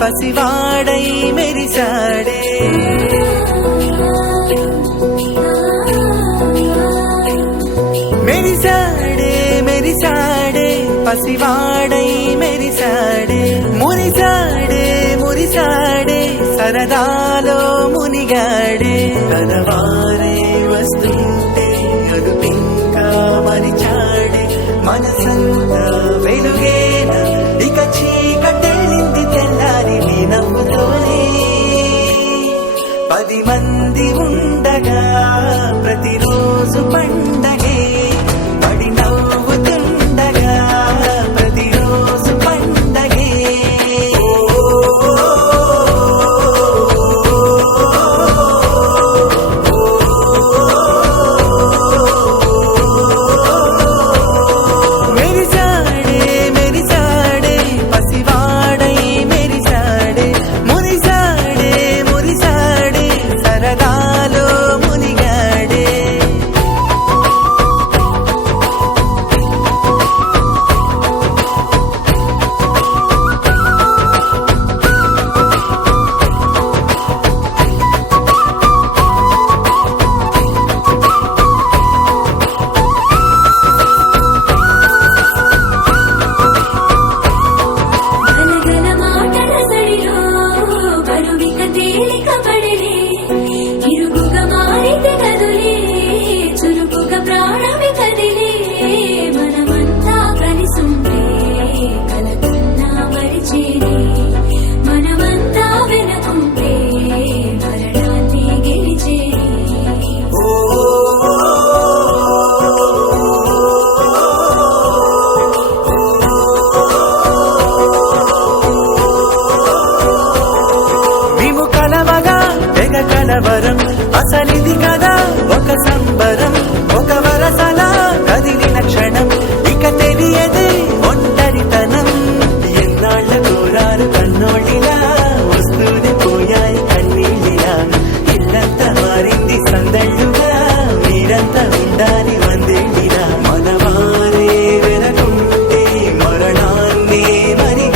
పసివాడై మెరిసాడే మెరిసాడే మెరిసాడే పసివాడై మెరిసాడే మురిసాడే మురిసాడే సరదాలో మునిగాడే తనవారే వస్తుంటే అదుపింకా మరిచాడే మనసంతా వెలుగేన ఇక చీకటెళ్ళింది తెల్లారి నీ నవ్వుతోనే 10 మంది ఉండగా ప్రతిరోజు పండగే పడి నవ్వుతుండగా ప్రతిరోజు పండగే మెరిసాడే మెరిసాడే పసివాడై మెరిసాడే మురిసాడే మురిసాడే సరదాలో మునిగాడే గలగల మాటల సడిలో కరువిక తేలిక పడిలే ఇరుగుగా మారితే కదులే చురుకుగా ప్రాణమి కదిలే మనమంతా కలిసుంటే కలకున్నా మరిచేనే మనమంతా వెనకుంటే మరణాన్ని గెలిచేనే మేము కలవగా తెగ కలవరం అసలిది కదా ఒక సంబరం ఒక వరసలా కదిలిన క్షణం ఇక తెలియదే ఒంటరితనం ఎన్నాళ్ళ కోరారు కన్నోళ్ళిలా వస్తూనే పోయాయి కన్నీళ్ళిలా ఇల్లంతా మారింది సందళ్ళుగా మీరంతా ఉండాలి వందేళ్ళిలా మనవారే వెనకుంటే మరణాన్ని మరి